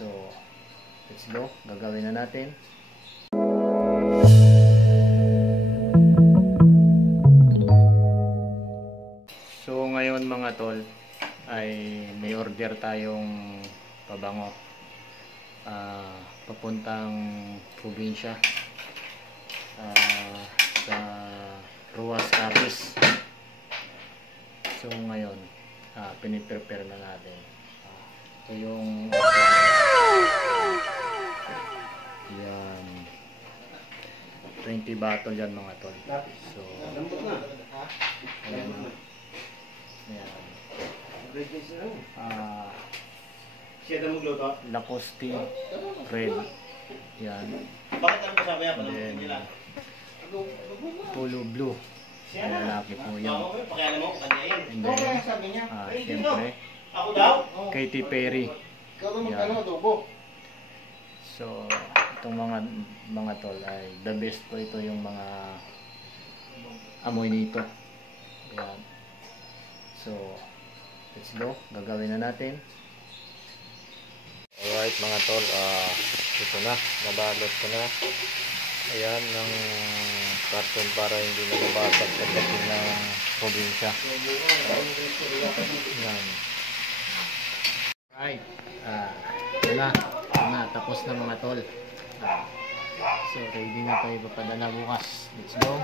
So, let's go. Gagawin na natin. So, ngayon mga tol, ay may order tayong pabango. Papuntang probinsya. Sa Ruas Capiz. So, ngayon, piniprepare na natin. Ito yung yan 20 bottle yan mga tol. So ayan, Lacoste red yan, then polo blue lalaki po yan, and then siyempre Katy Perry yan. So itong mga tol ay the best po, ito yung mga amoy nito. Ayan. So let's go, gagawin na natin. Alright mga tol, ito na, nabalot ko na. Ayan, ng karton para hindi na mabasag pagdating ng probinsya. Ayan. Alright, ito na, tapos na mga tol. So ready na tayo ipapadala bukas. Let's go.